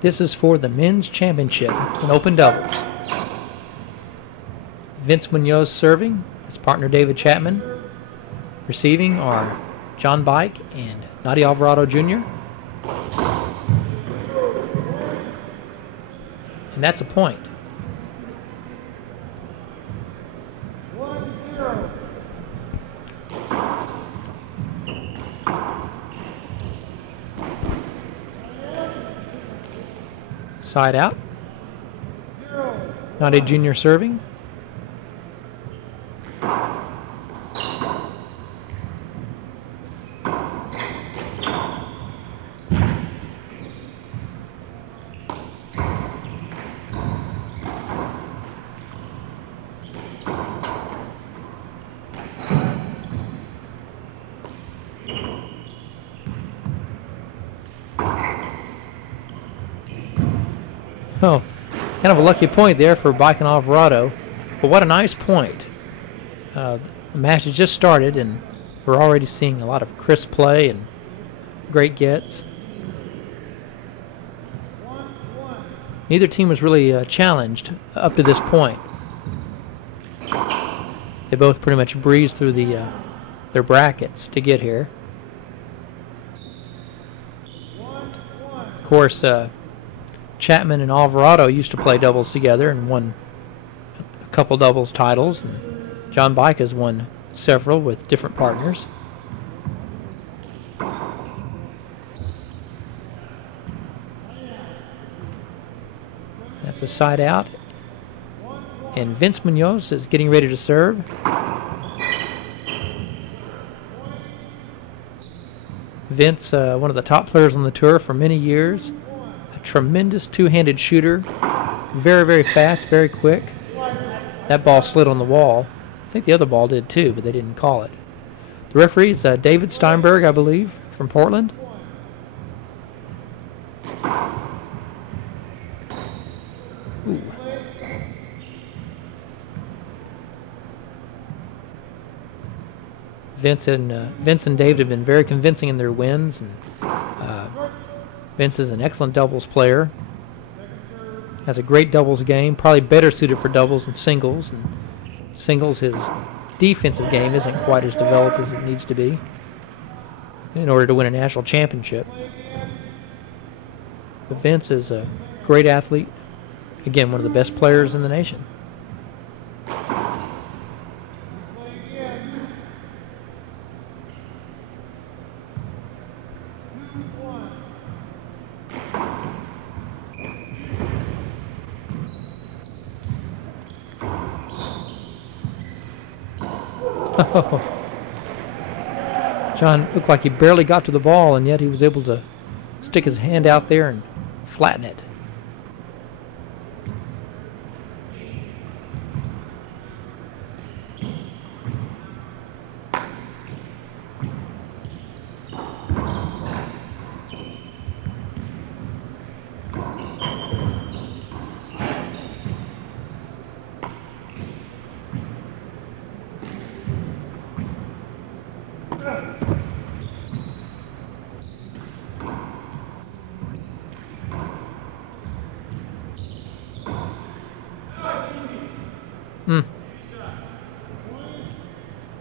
This is for the men's championship in open doubles. Vince Munoz serving, his partner David Chapman. Receiving are John Bike and Nadia Alvarado Jr. And that's a point. 1-0. Side out. Nadia Jr. serving. Oh, kind of a lucky point there for Bike and Alvarado, but what a nice point. The match has just started, and we're already seeing a lot of crisp play and great gets. Neither team was really challenged up to this point. They both pretty much breezed through their brackets to get here. Of course, Chapman and Alvarado used to play doubles together and won a couple doubles titles. And John Bike has won several with different partners. That's a side out. And Vince Munoz is getting ready to serve. Vince, one of the top players on the tour for many years. Tremendous two-handed shooter, very, very fast, very quick. That ball slid on the wall. I think the other ball did too, but they didn't call it. The referee is David Steinberg, I believe, from Portland. Ooh. Vince and David have been very convincing in their wins, and Vince is an excellent doubles player, has a great doubles game, probably better suited for doubles than singles. And singles, his defensive game isn't quite as developed as it needs to be in order to win a national championship. But Vince is a great athlete, again, one of the best players in the nation. John looked like he barely got to the ball, and yet he was able to stick his hand out there and flatten it.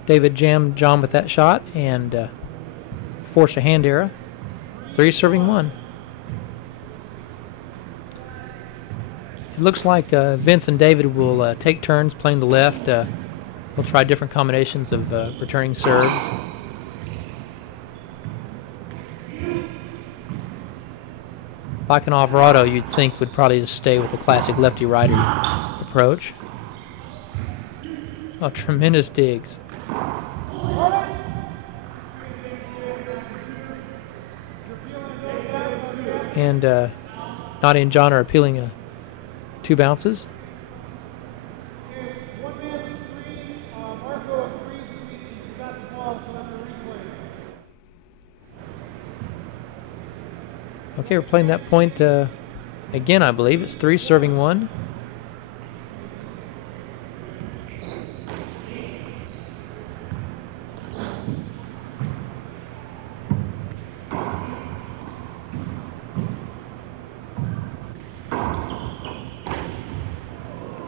David jammed John with that shot and forced a hand error. 3 serving 1. It looks like Vince and David will take turns playing the left. They'll try different combinations of returning serves. Bike and Alvarado, you'd think, would probably just stay with the classic lefty-righty approach. Oh, tremendous digs. And Nadia and John are appealing 2 bounces. Okay, we're playing that point again, I believe. It's 3 serving 1.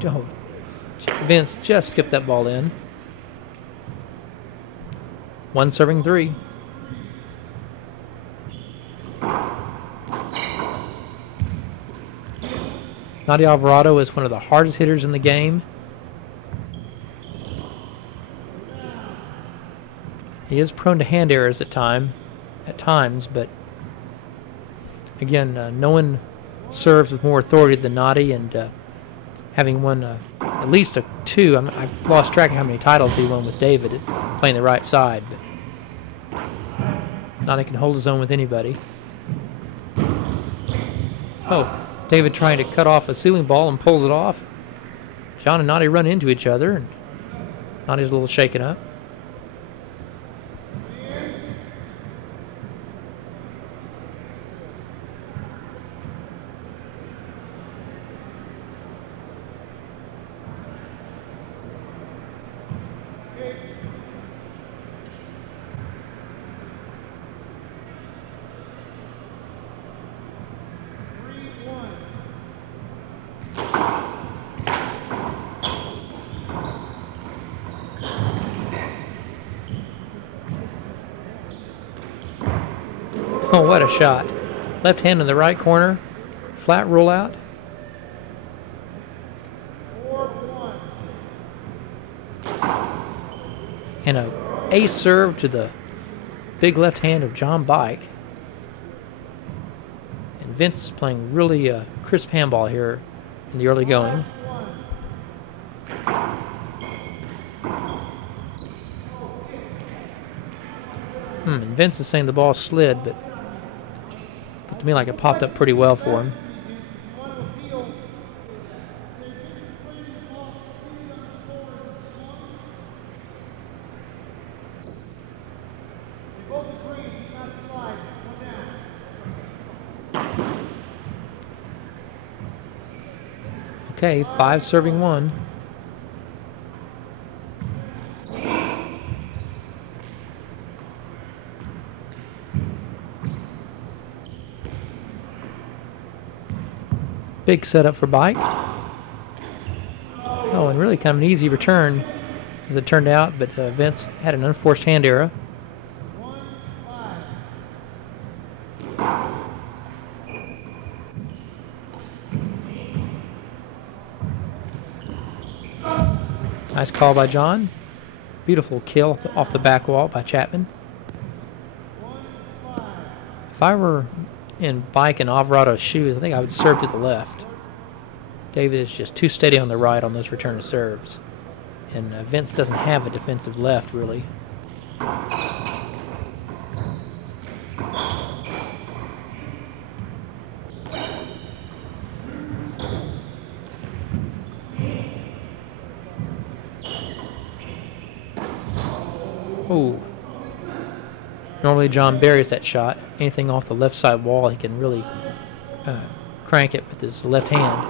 Oh, Vince just skipped that ball in. 1 serving 3. Nadia Alvarado is one of the hardest hitters in the game. He is prone to hand errors at times, but again, no one serves with more authority than Nadia, and having won at least 2, I've lost track of how many titles he won with David playing the right side, but Nadia can hold his own with anybody. Oh, David trying to cut off a ceiling ball and pulls it off. John and Nadia run into each other, and Nadia's a little shaken up. Oh, what a shot. Left hand in the right corner. Flat roll out. And a ace serve to the big left hand of John Bike. And Vince is playing really crisp handball here in the early going. And Vince is saying the ball slid, but looked to me like it popped up pretty well for him. Okay, 5 serving 1. Big setup for Bike. Oh, and really kind of an easy return as it turned out, but Vince had an unforced hand error. Nice call by John. Beautiful kill off the back wall by Chapman. If I were in Bike and Alvarado's shoes, I think I would serve to the left. David is just too steady on the right on those return serves. And Vince doesn't have a defensive left, really. Oh. Normally John buries that shot. Anything off the left side wall, he can really crank it with his left hand.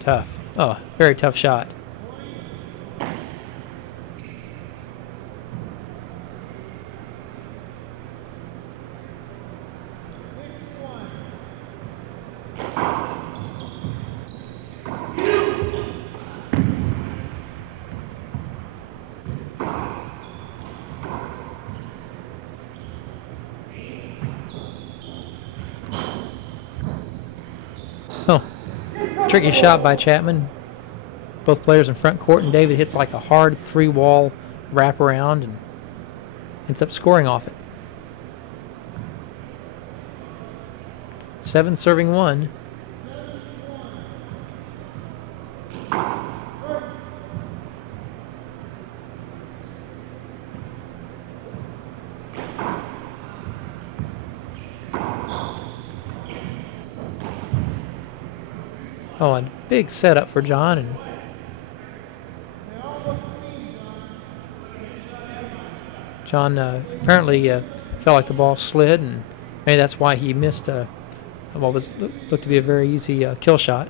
Tough. Oh, very tough shot. Oh, tricky shot by Chapman. Both players in front court, and David hits like a hard 3-wall wraparound and ends up scoring off it. 7 serving 1. Oh, a big setup for John, and John apparently felt like the ball slid, and maybe that's why he missed what looked to be a very easy kill shot.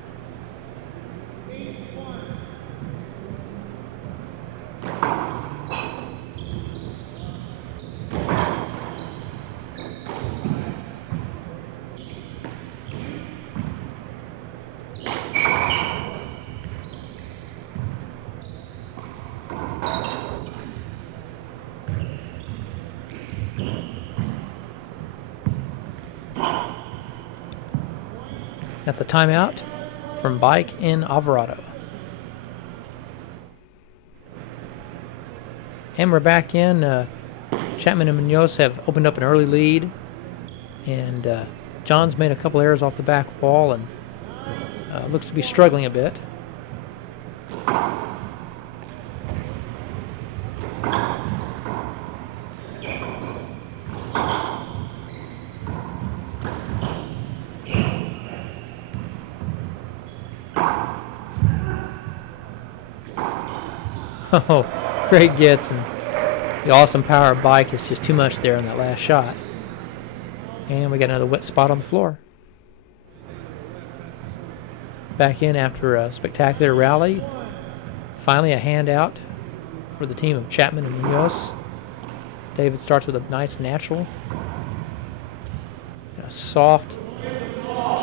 That's a timeout from Bike and Alvarado. And we're back in. Chapman and Munoz have opened up an early lead. And John's made a couple errors off the back wall and looks to be struggling a bit. Oh, great gets, and the awesome power of Bike is just too much there on that last shot. And we got another wet spot on the floor. Back in after a spectacular rally. Finally a handout for the team of Chapman and Munoz. David starts with a nice natural. A soft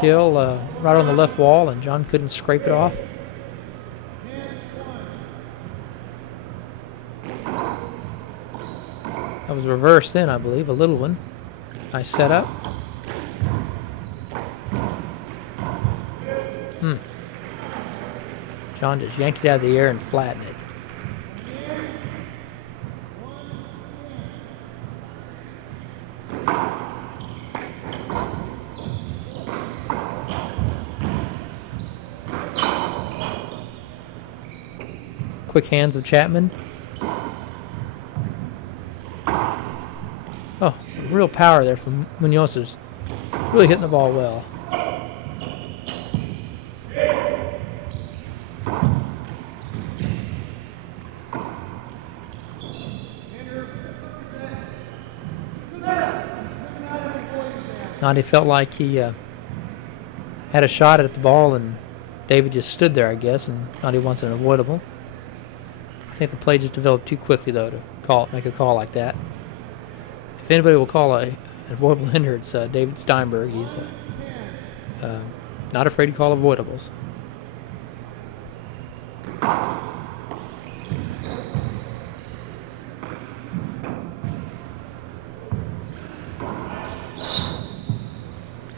kill right on the left wall, and John couldn't scrape it off. That was reversed then, I believe, a little one. Nice setup. John just yanked it out of the air and flattened it. Quick hands of Chapman. Oh, some real power there from Munoz. Is really hitting the ball well. Nadi felt like he had a shot at the ball, and David just stood there, I guess, and Nadi wants an avoidable. I think the play just developed too quickly, though, to make a call like that. If anybody will call an avoidable hinder, it's David Steinberg. He's not afraid to call avoidables.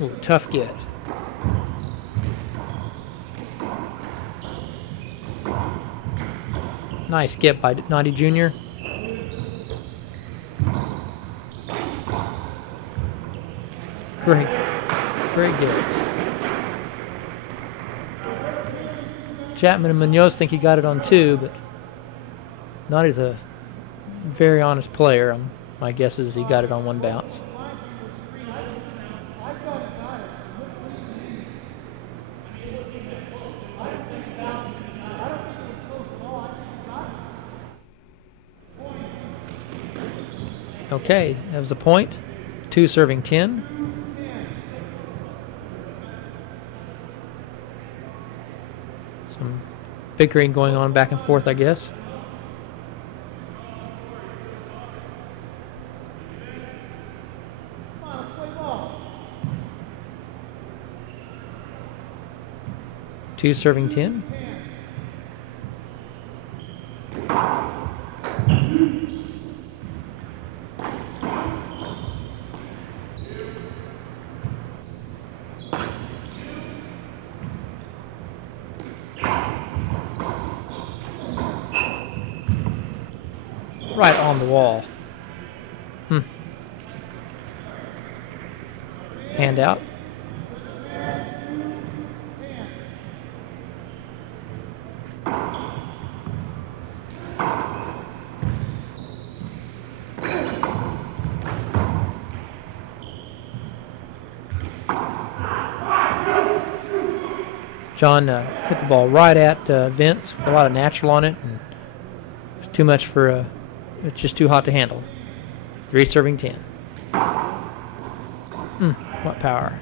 Ooh, tough get. Nice get by Nadi Jr. Great gets. Chapman and Munoz think he got it on two, but Nadi's a very honest player. My guess is he got it on one bounce. Okay, that was the point. 2 serving 10. Some bickering going on back and forth, I guess. Two serving 10. Right on the wall. Hand out. John hit the ball right at Vince with a lot of natural on it. And it's too much for, it's just too hot to handle. 3 serving 10. What power.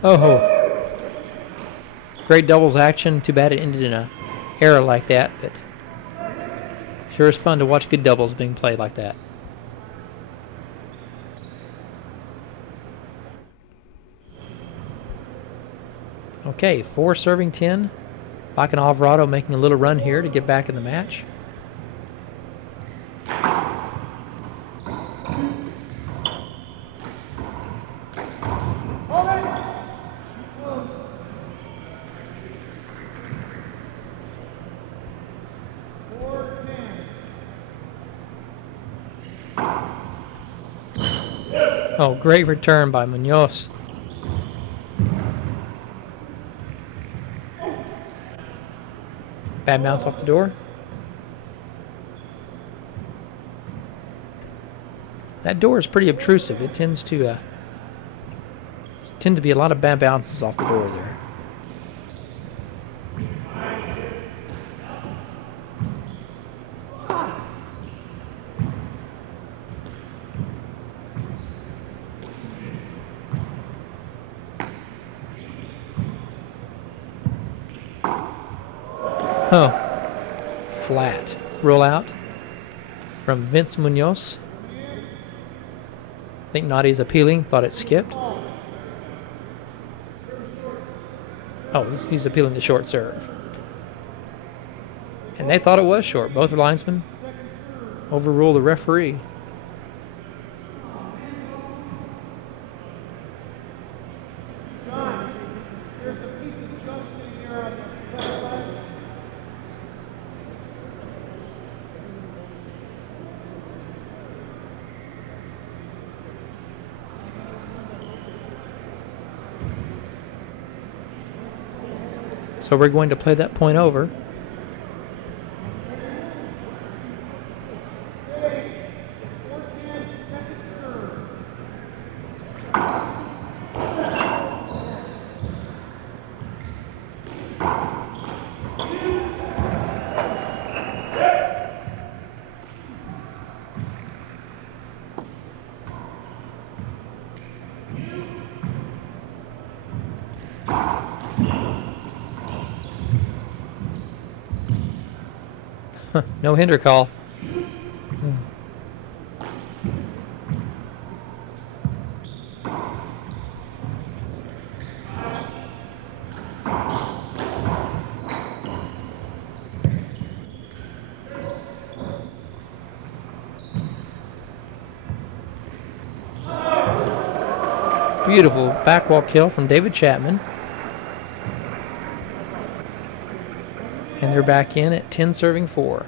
Oh, great doubles action. Too bad it ended in a error like that, but sure is fun to watch good doubles being played like that. Okay, 4 serving 10. Bach and Alvarado making a little run here to get back in the match. Oh, great return by Munoz. Bad bounce off the door. That door is pretty obtrusive. It tends to be a lot of bad bounces off the door there. Oh, flat. Roll out from Vince Munoz. I think Nadi's appealing, thought it skipped. Oh, he's appealing the short serve. And they thought it was short. Both linesmen overruled the referee. So we're going to play that point over. No hinder call. Beautiful backwalk kill from David Chapman. And they're back in at 10 serving 4.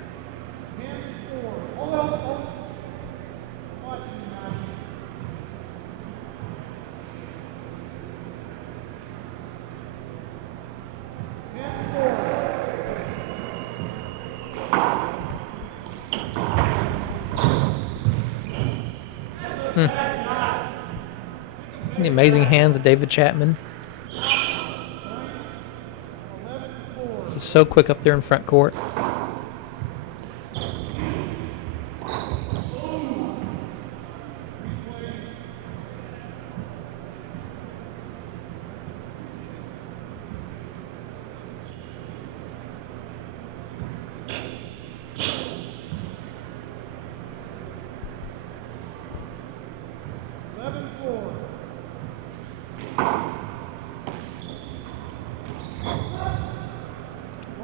The amazing hands of David Chapman. He's so quick up there in front court.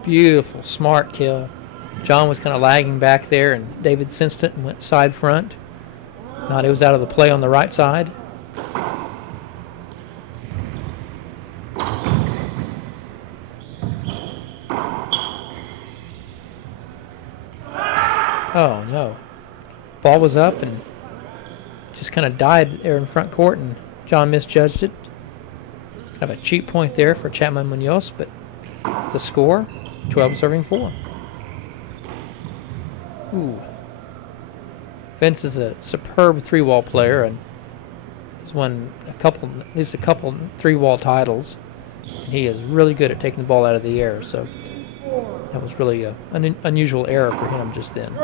Beautiful, smart kill. John was kind of lagging back there, and David sensed it and went side front. Nadi was out of the play on the right side. Oh, no. Ball was up and just kind of died there in front court, and John misjudged it. Kind of a cheap point there for Chapman Munoz, but it's a score. 12 serving 4. Ooh. Vince is a superb 3-wall player and has won at least a couple 3-wall titles. And he is really good at taking the ball out of the air, so that was really an unusual error for him just then.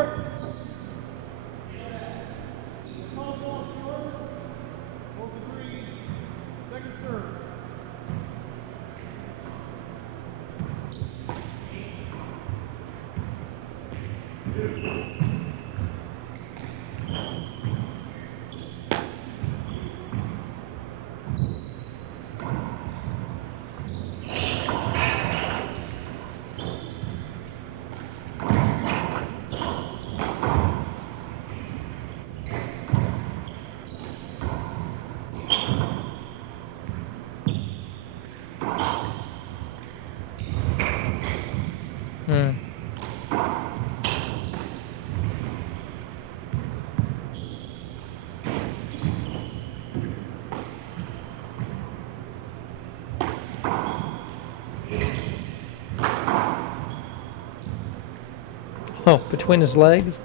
Oh, between his legs.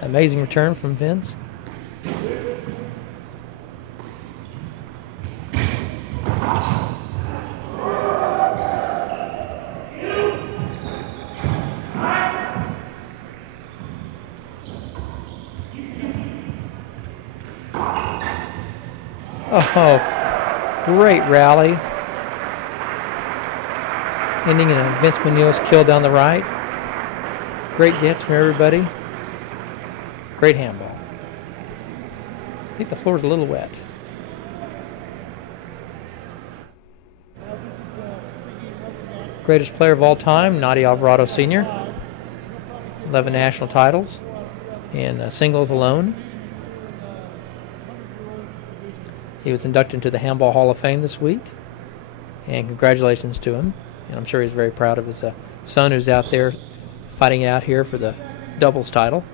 Amazing return from Vince. Oh, great rally. Ending in a Vince Munoz kill down the right. Great gets from everybody. Great handball. I think the floor's a little wet. Greatest player of all time, Alvarado Sr. 11 national titles in singles alone. He was inducted into the Handball Hall of Fame this week, and congratulations to him. And I'm sure he's very proud of his son who's out there fighting it out here for the doubles title.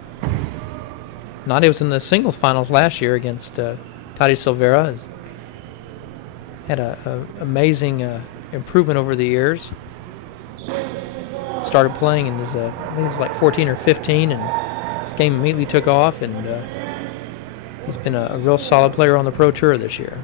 Nadia was in the singles finals last year against Tati Silveira. Had an amazing improvement over the years. Started playing in his, I think he was like 14 or 15, and his game immediately took off, and he's been a real solid player on the Pro Tour this year.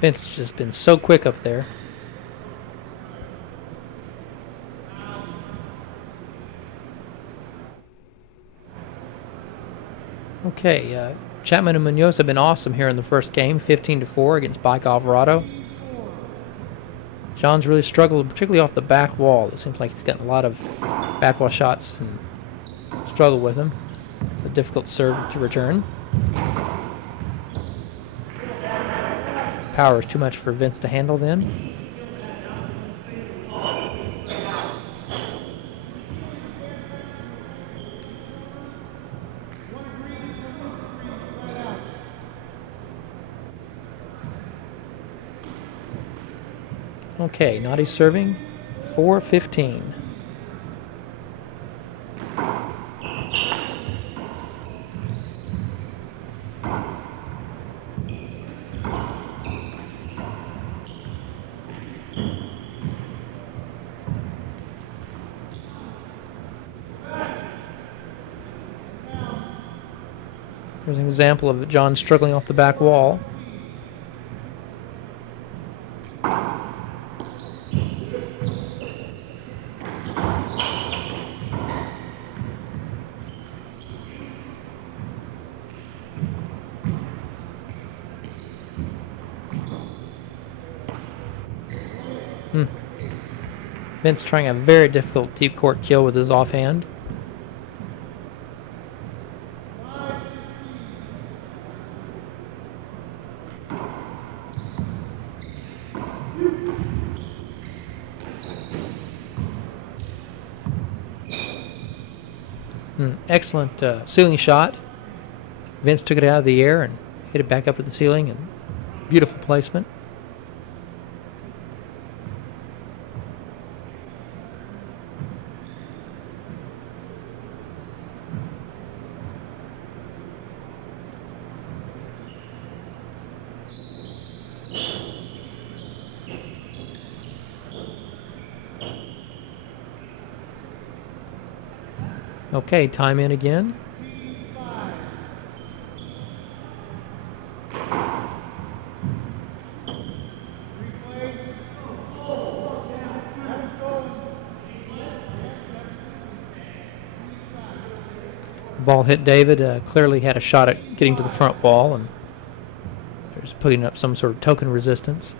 Vince has just been so quick up there. Okay, Chapman and Munoz have been awesome here in the first game, 15-4 against Bike Alvarado. John's really struggled, particularly off the back wall. It seems like he's gotten a lot of back wall shots and struggled with them. It's a difficult serve to return. Power is too much for Vince to handle then. Okay, Nadi serving 4-15. There's an example of John struggling off the back wall. Vince trying a very difficult deep court kill with his offhand. Excellent ceiling shot. Vince took it out of the air and hit it back up to the ceiling, and beautiful placement. Okay, time in again. Ball hit David, clearly had a shot at getting to the front wall, and there's putting up some sort of token resistance.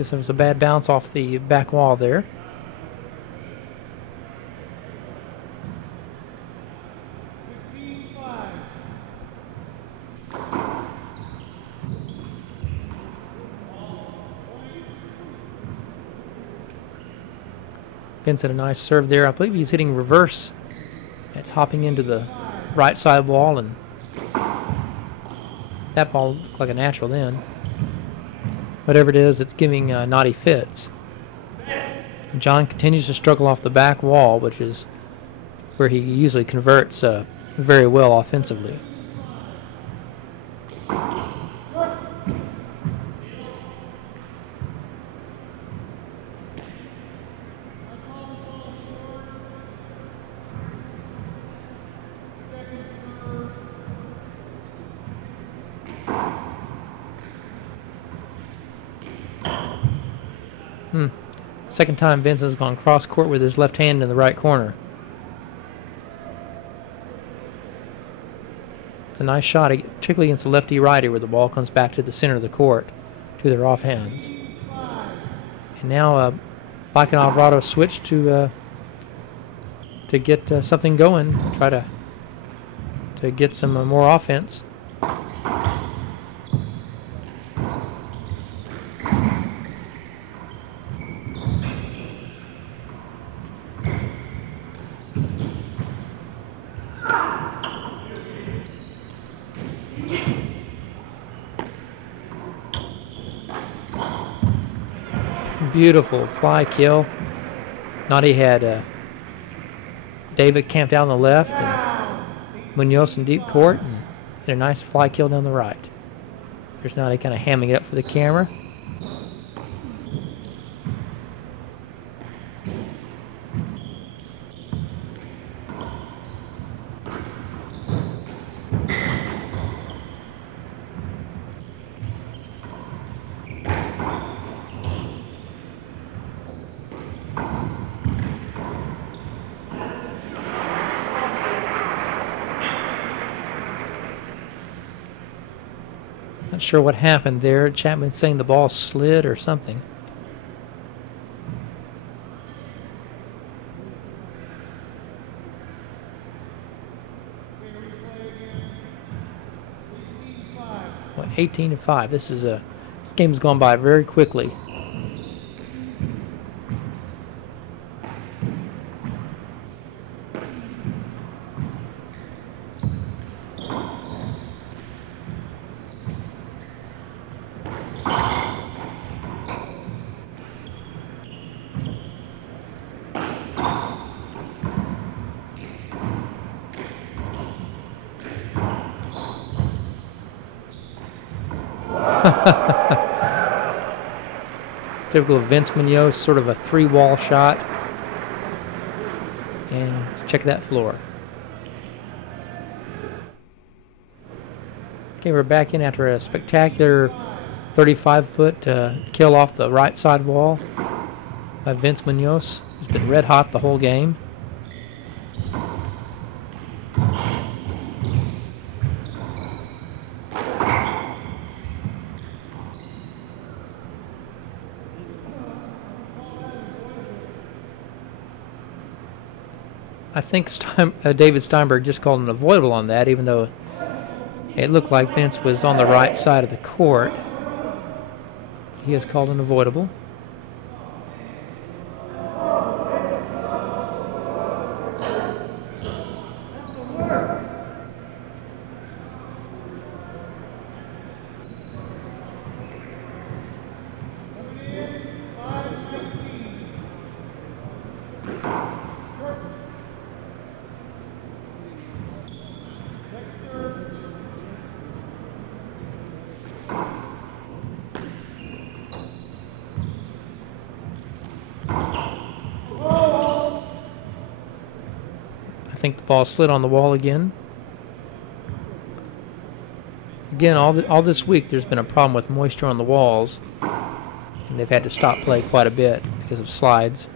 Guess there was a bad bounce off the back wall there. Vincent, a nice serve there. I believe he's hitting reverse. It's hopping into the right side wall, and that ball looked like a natural then. Whatever it is, it's giving naughty fits. And John continues to struggle off the back wall, which is where he usually converts very well offensively. Second time Vincent's gone cross court with his left hand in the right corner. It's a nice shot, particularly against the lefty-righty, where the ball comes back to the center of the court to their off hands. And now Bike and Alvarado switch to get something going, try to get some more offense. Beautiful fly kill. Naughty had David camped out on the left and Munoz in deep court, and a nice fly kill down the right. There's Naughty kind of hamming it up for the camera. Not sure what happened there. Chapman saying the ball slid or something. Well, 18-5. This game's gone by very quickly. Typical of Vince Munoz, sort of a three-wall shot. And let's check that floor. Okay, we're back in after a spectacular 35-foot kill off the right side wall by Vince Munoz. He's been red hot the whole game. I think David Steinberg just called an avoidable on that, even though it looked like Vince was on the right side of the court. He has called an avoidable. I think the ball slid on the wall again. Again, all this week there's been a problem with moisture on the walls, and they've had to stop play quite a bit because of slides.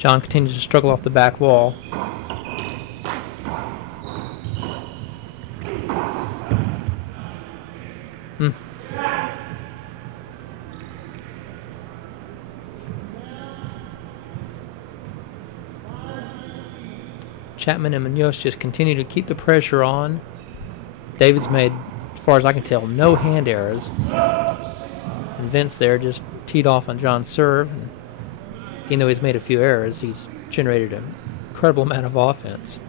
John continues to struggle off the back wall. Chapman and Munoz just continue to keep the pressure on. David's made, as far as I can tell, no hand errors. And Vince there just teed off on John's serve. And even though he's made a few errors, he's generated an incredible amount of offense.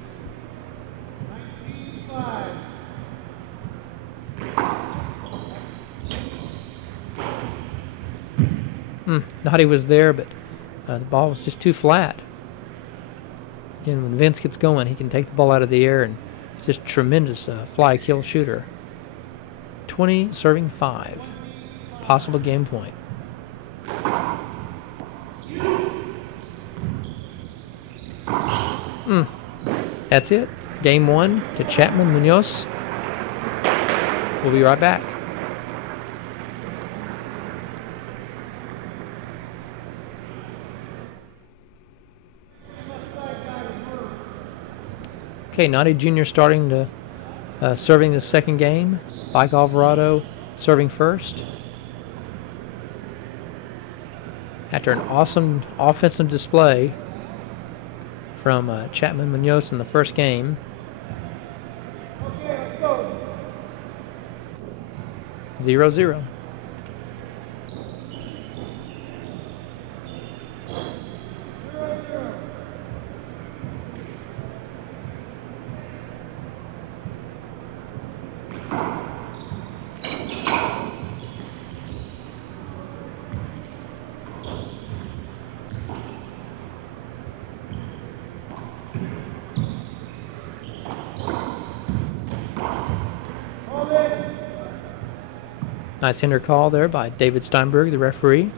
Noddy was there, but the ball was just too flat. Again, when Vince gets going, he can take the ball out of the air, and he's just a tremendous fly-kill shooter. 20 serving 5. Possible game point. That's it. Game 1 to Chapman Munoz. We'll be right back. Okay, Noddy Jr. starting to serving the second game. Mike Alvarado serving first. After an awesome offensive display from Chapman Munoz in the first game. Okay, let's go. 0-0. Nice hinder call there by David Steinberg, the referee.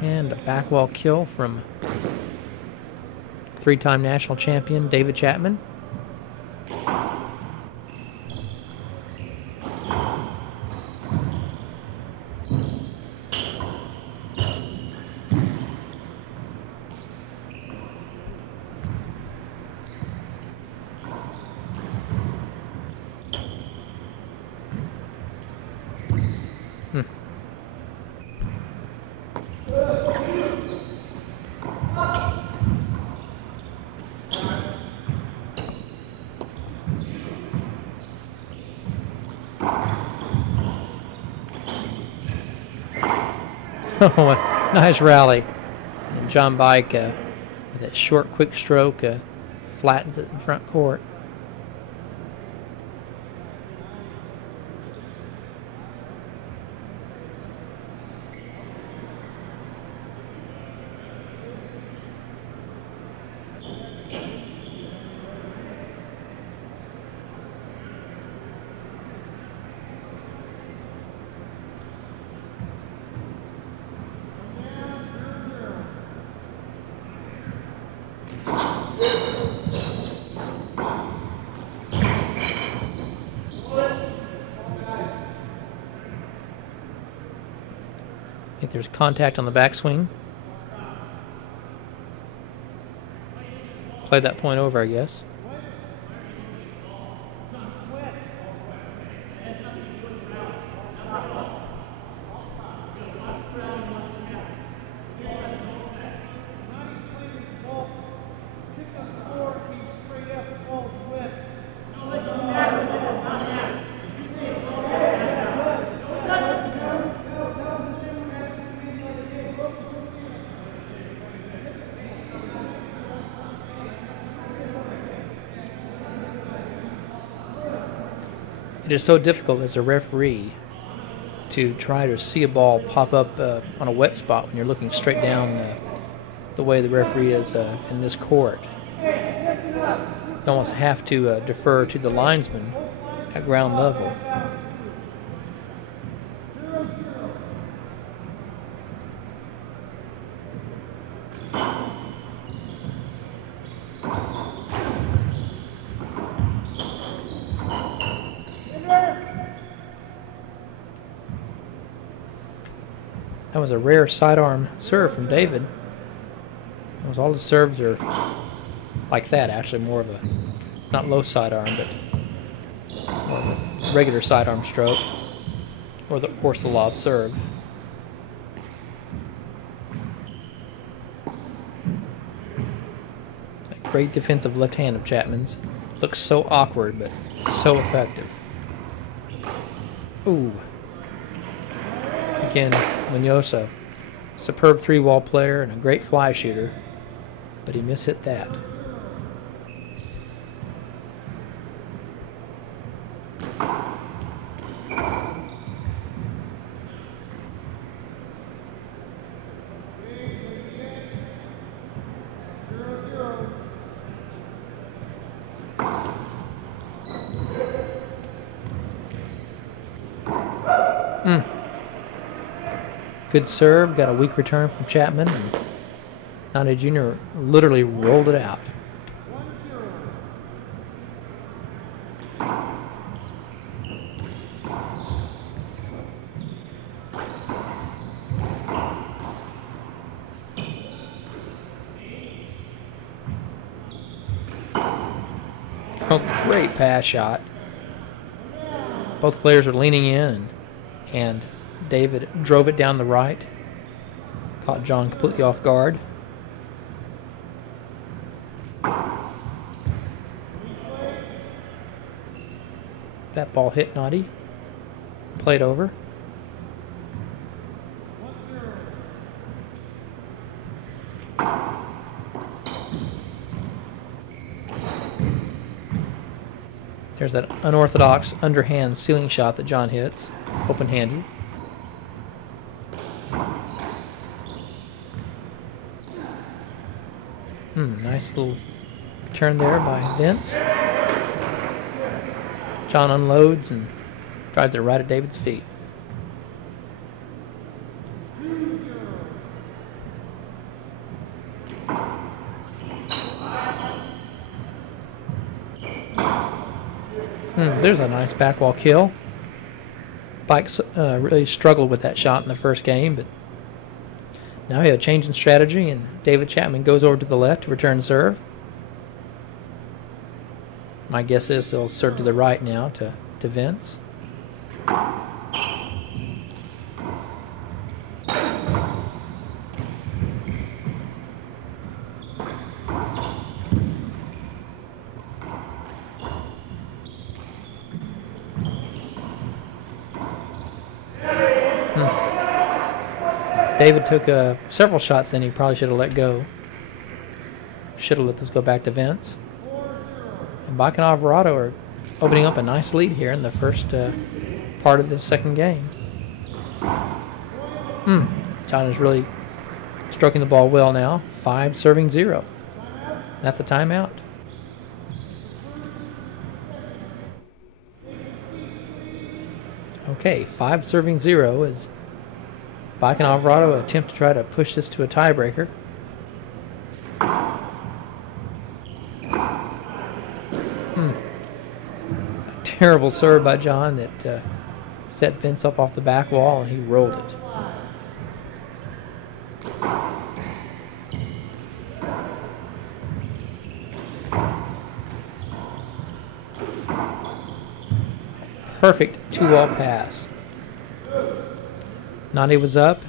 And a back wall kill from three-time national champion David Chapman. Oh, a nice rally. And John Bike, with that short, quick stroke, flattens it in front court. I think there's contact on the backswing. Played that point over, I guess. It is so difficult as a referee to try to see a ball pop up on a wet spot when you're looking straight down the way the referee is in this court. You almost have to defer to the linesman at ground level. That was a rare sidearm serve from David. All the serves are like that, actually more of a, not low sidearm, but more of a regular sidearm stroke, or of course the lob serve. That great defensive left hand of Chapman's. Looks so awkward, but so effective. Ooh. Again, Munoz, a superb three-wall player and a great fly shooter, but he mishit that. Good serve, got a weak return from Chapman, and Nani Jr. literally rolled it out. Oh, great pass shot. Both players are leaning in, and David drove it down the right. Caught John completely off guard. That ball hit Nadi. Played over. There's that unorthodox underhand ceiling shot that John hits, open-handed. Nice little turn there by Vince. John unloads and drives it right at David's feet. There's a nice back wall kill. Pike really struggled with that shot in the first game, but now he had a change in strategy, and David Chapman goes over to the left to return serve. My guess is he'll serve to the right now to Vince. David took several shots in he probably should have let go. Should have let this go back to Vince. And Bach and Alvarado are opening up a nice lead here in the first part of the second game. John is really stroking the ball well now. 5 serving 0. That's a timeout. Okay, 5 serving 0 is Bach and Alvarado attempt to try to push this to a tiebreaker. A terrible serve by John that set Vince up off the back wall, and he rolled it. Perfect 2-wall pass. Nani was up.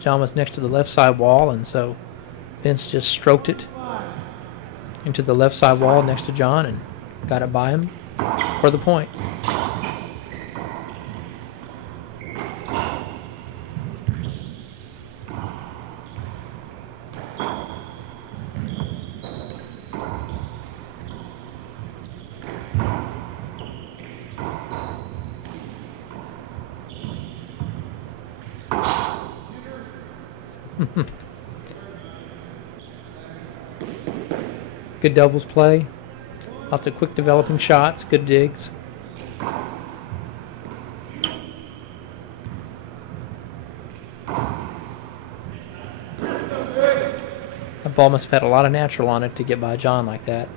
John was next to the left side wall, and so Vince just stroked it into the left side wall next to John and got it by him for the point. Good doubles play. Lots of quick developing shots. Good digs. That ball must have had a lot of natural on it to get by John like that.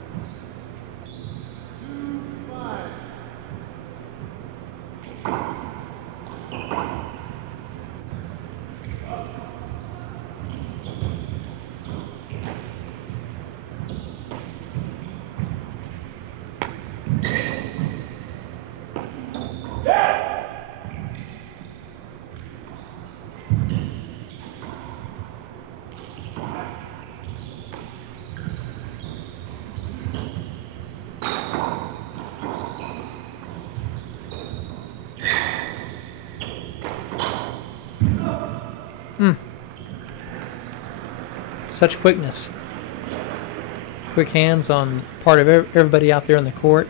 Such quickness. Quick hands on part of everybody out there on the court.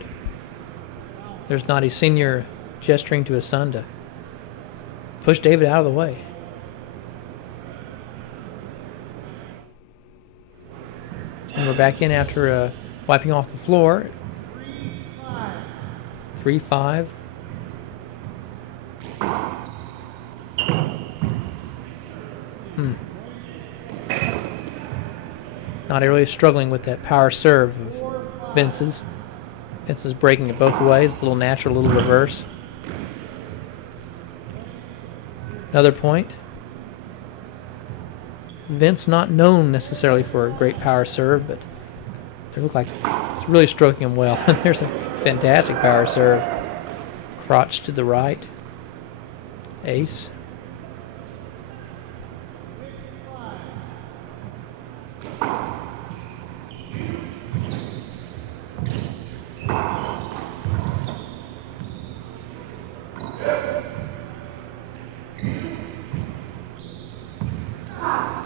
There's Noddy Sr. gesturing to his son to push David out of the way. And we're back in after wiping off the floor. 3-5. Noddy really struggling with that power serve of Vince's. Vince is breaking it both ways. A little natural, a little reverse. Another point. Vince not known necessarily for a great power serve, but it looked like it's really stroking him well. There's a fantastic power serve. Crotch to the right. Ace.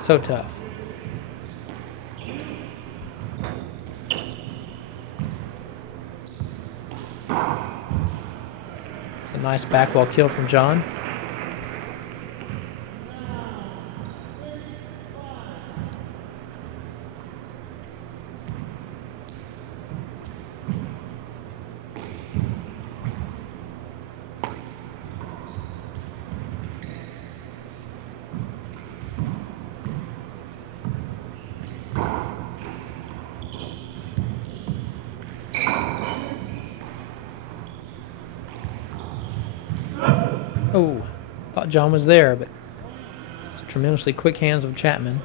So tough. It's a nice backwall kill from John. Oh, thought John was there, but it's tremendously quick hands of Chapman.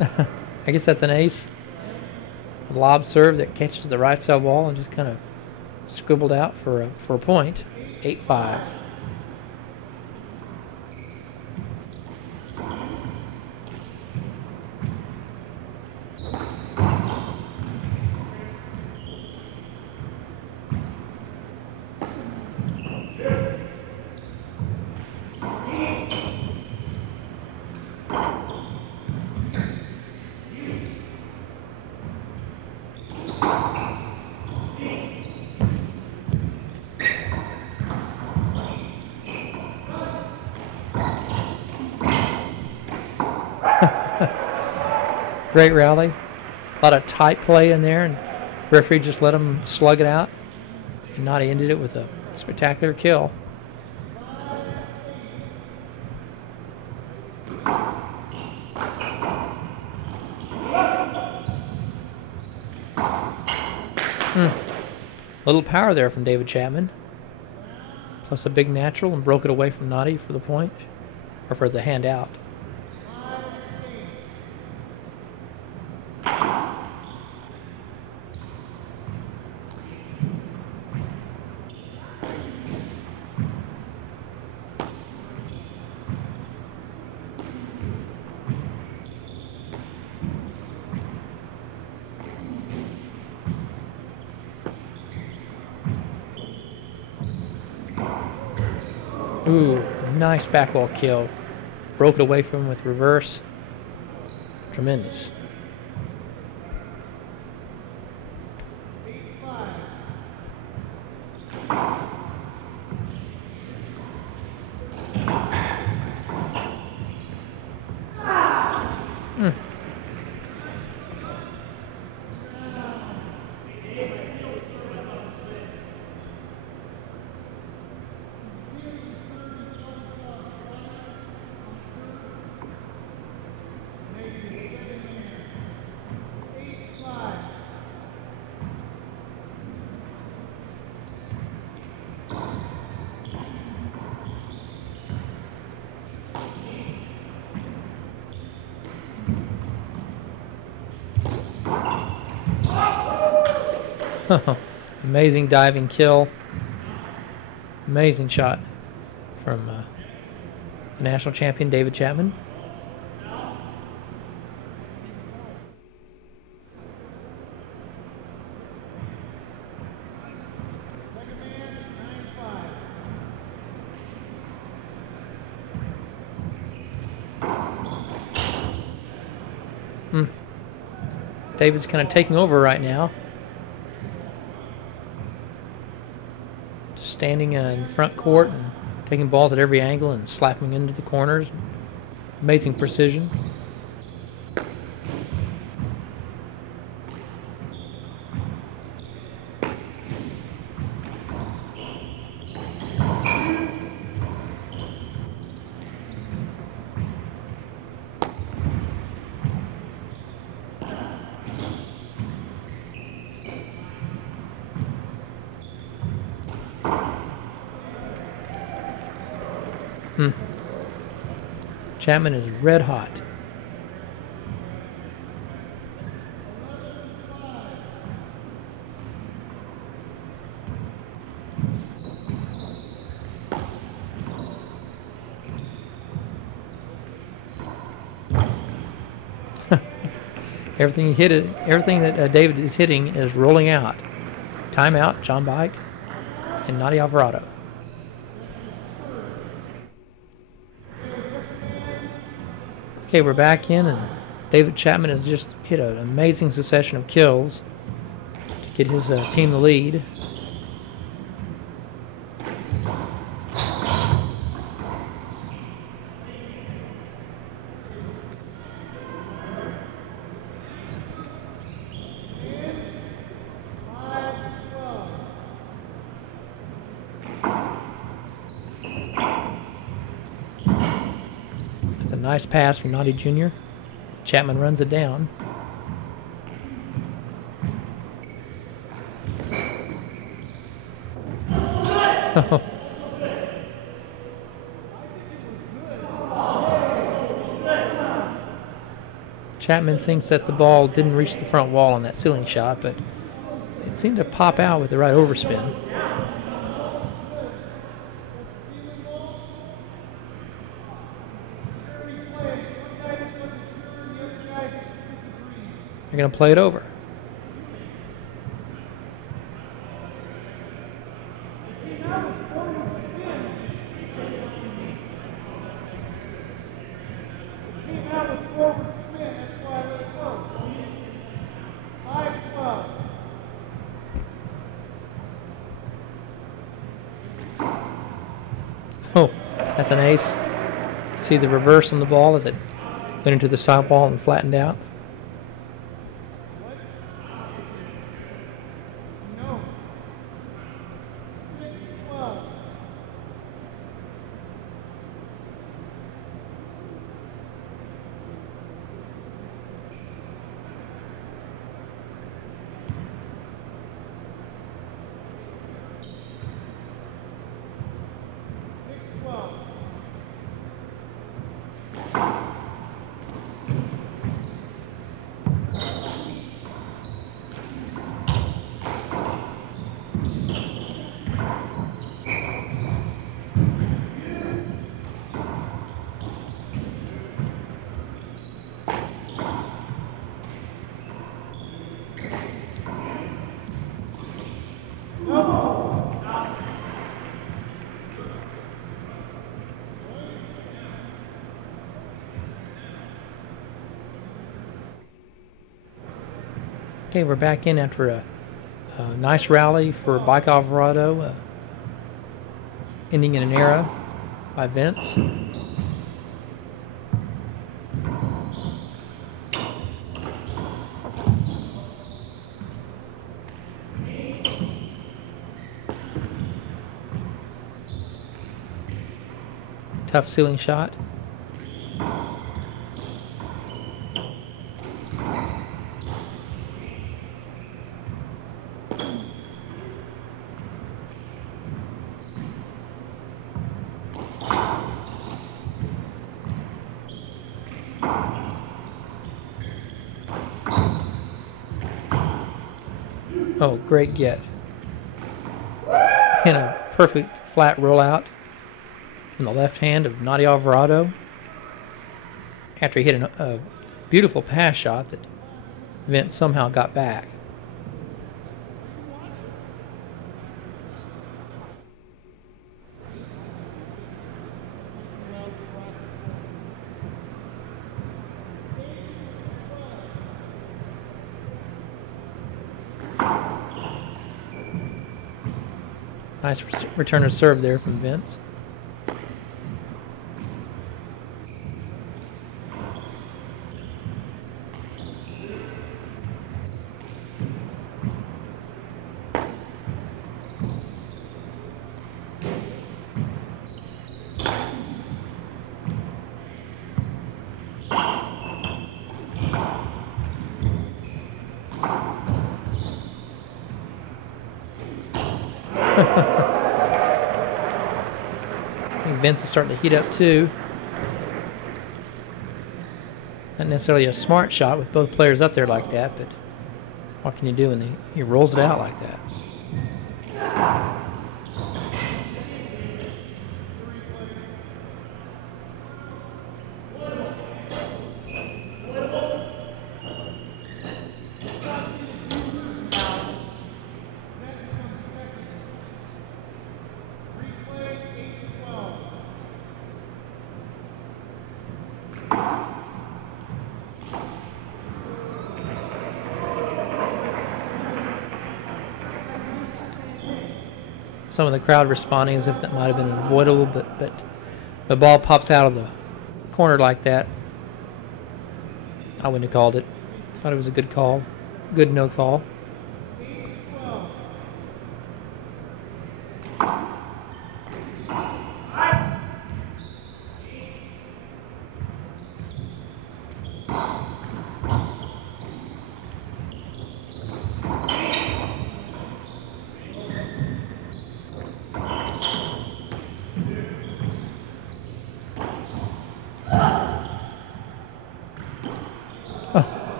I guess that's an ace. A lob serve that catches the right side wall and just kind of scribbled out for a point. 8-5. Great rally. A lot of tight play in there, and referee just let him slug it out. And Noddy ended it with a spectacular kill. Little power there from David Chapman. Plus a big natural, and broke it away from Noddy for the point, or for the hand out. Ooh, nice backwall kill. Broke it away from him with reverse. Tremendous. Amazing diving kill. Amazing shot from the national champion David Chapman. David's kind of taking over right now. Just standing in front court and taking balls at every angle and slapping into the corners. Amazing precision. Chapman is red hot. Everything that David is hitting is rolling out. Timeout, John Bike and Nadi Alvarado. Okay, we're back in, and David Chapman has just hit an amazing succession of kills to get his team the lead. Nice pass from Nadi Jr. Chapman runs it down. Chapman thinks that the ball didn't reach the front wall on that ceiling shot, but it seemed to pop out with the right overspin. They're going to play it over. Oh, that's an ace. See the reverse on the ball as it went into the side wall and flattened out. Okay, we're back in after a nice rally for Bike Alvarado, ending in an era by Vince. Tough ceiling shot. Oh, great get. And a perfect flat rollout from the left hand of Nadi Alvarado after he hit a beautiful pass shot that Vince somehow got back. Nice return of serve there from Vince. I think Vince is starting to heat up too. Not necessarily a smart shot with both players up there like that, but what can you do when he rolls it out like that? Some of the crowd responding as if that might have been avoidable, but the ball pops out of the corner like that. I wouldn't have called it. Thought it was a good call. Good no call.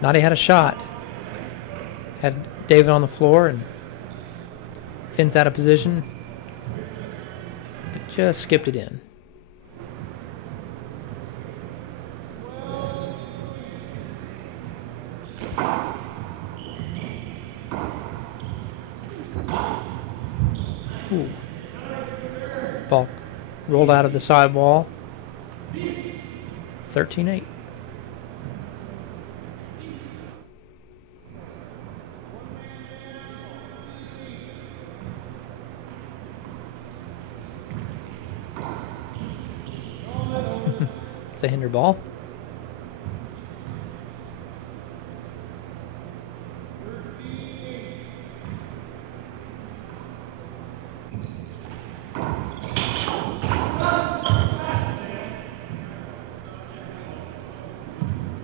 Noddy had a shot. Had David on the floor and Vince out of position. But just skipped it in. Ooh. Ball rolled out of the sidewall. 13-8. It's a hinder ball.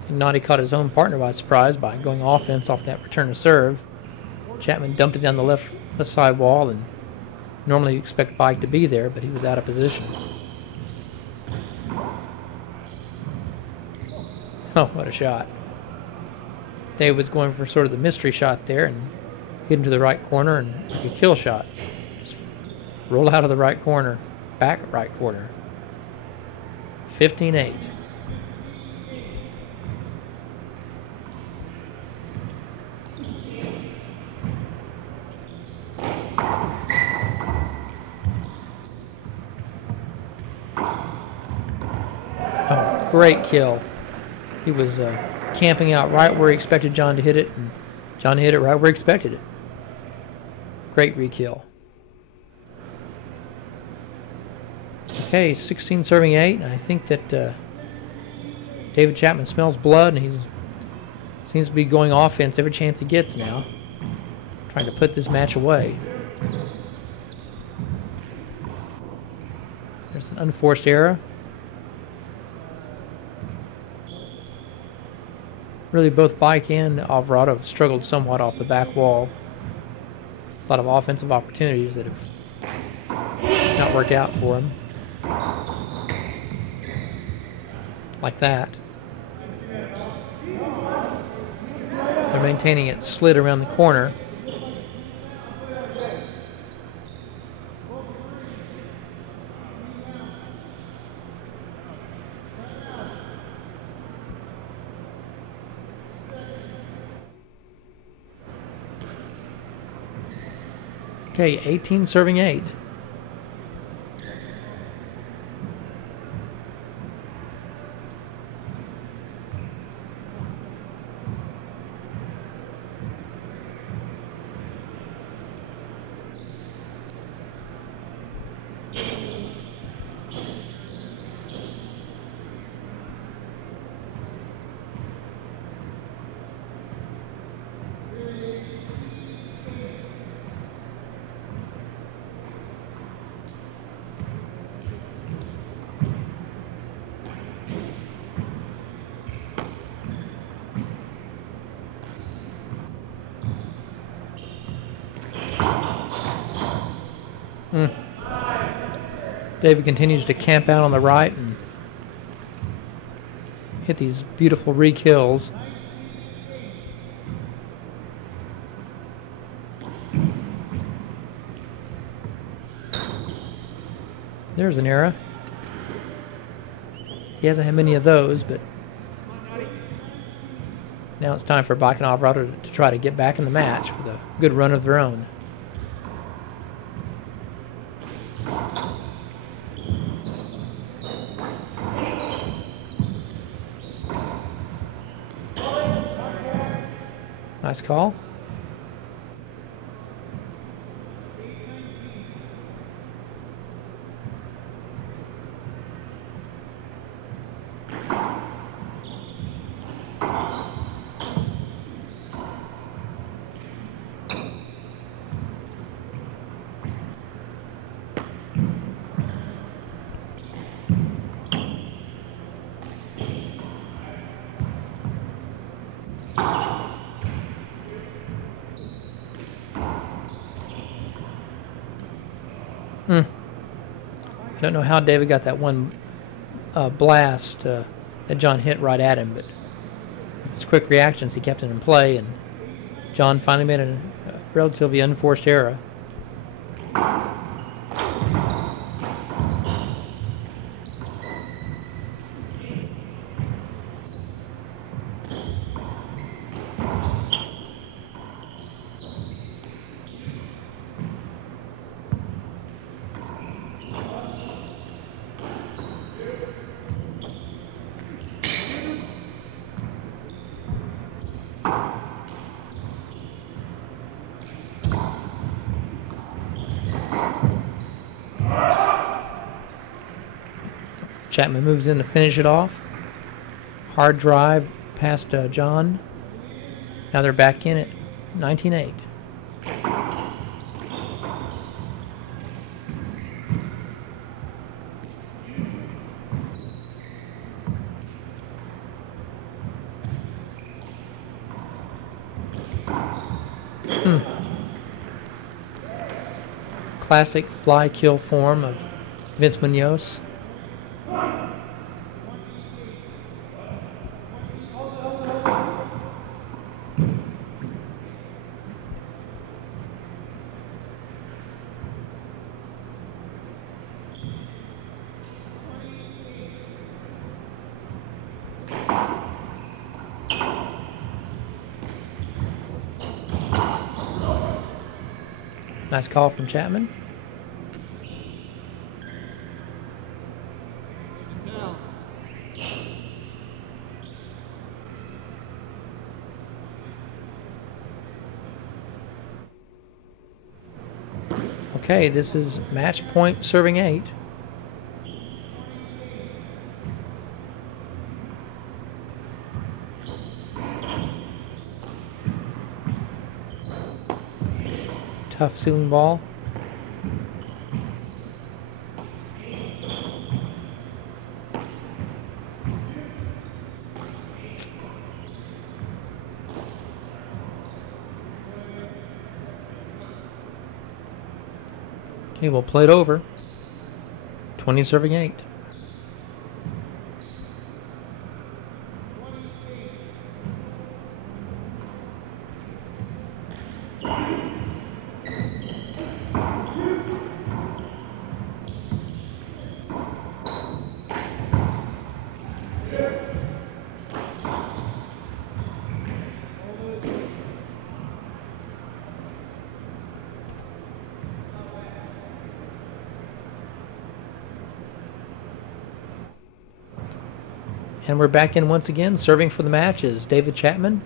Noddy caught his own partner by surprise by going offense off that return to serve. Chapman dumped it down the left side wall, and normally you expect Bike to be there, but he was out of position. Oh, what a shot. Dave was going for sort of the mystery shot there and hit into the right corner and a kill shot. Just roll out of the right corner, back right corner. 15-8. Oh, great kill. He was camping out right where he expected John to hit it, and John hit it right where he expected it. Great re-kill. Okay, 16 serving 8. I think that David Chapman smells blood, and he seems to be going offense every chance he gets now, trying to put this match away. There's an unforced error. Really, both Bike and Alvarado have struggled somewhat off the back wall. A lot of offensive opportunities that have not worked out for him. Like that. They're maintaining it slid around the corner. Okay, 18 serving 8. David continues to camp out on the right and hit these beautiful re-kills. There's an error. He hasn't had many of those, but now it's time for Bach and Alvarado to try to get back in the match with a good run of their own. Nice call. I don't know how David got that one blast that John hit right at him, but with his quick reactions, he kept it in play, and John finally made a relatively unforced error. Chapman moves in to finish it off. Hard drive past John. Now they're back in at 19-8. Classic fly kill form of Vince Munoz. Nice call from Chapman. Okay, this is match point serving 8. Tough ceiling ball. Okay, we'll play it over. 20 serving 8. And we're back in once again. Serving for the match is David Chapman.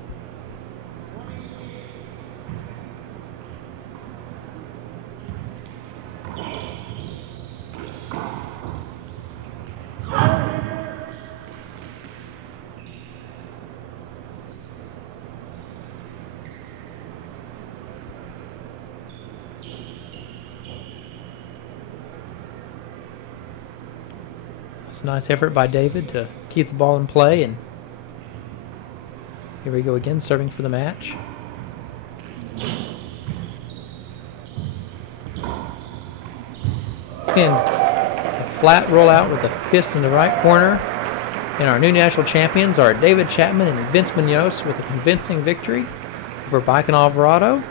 It's a nice effort by David to keep the ball in play, and here we go again, serving for the match. And a flat rollout with a fist in the right corner. And our new national champions are David Chapman and Vince Munoz with a convincing victory over Bike and Alvarado.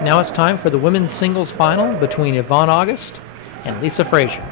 Now it's time for the women's singles final between Yvonne August and Lisa Frazier.